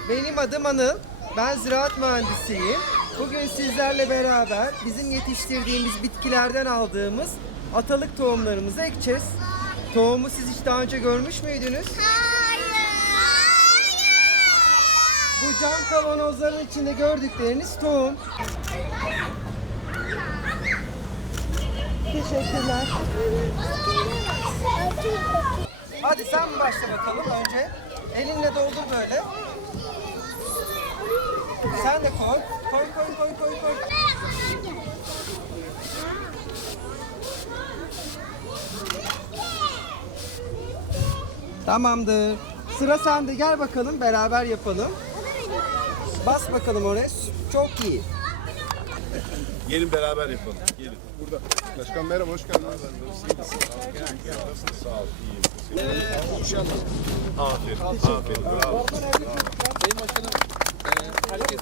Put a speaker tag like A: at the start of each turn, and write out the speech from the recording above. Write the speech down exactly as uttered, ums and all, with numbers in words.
A: Benim adım Anıl. Ben ziraat mühendisiyim. Bugün sizlerle beraber bizim yetiştirdiğimiz bitkilerden aldığımız atalık tohumlarımızı ekeceğiz. Tohumu siz hiç daha önce görmüş müydünüz?
B: Hayır. Hayır.
A: Bu cam kavanozların içinde gördükleriniz tohum. Teşekkürler. Hadi sen mi başla bakalım önce? Elinle doldur böyle. Sen de koy. Koy koy koy koy koy. Tamamdır. Sıra sende. Gel bakalım beraber yapalım. Bas bakalım oraya. Çok iyi.
C: Gelin beraber yapalım. Gelin. Burada.
D: Başkan merhaba, hoş geldiniz.
C: Sağ ol. İyiyim. İnşallah. Aferin. Aferin. Bravo.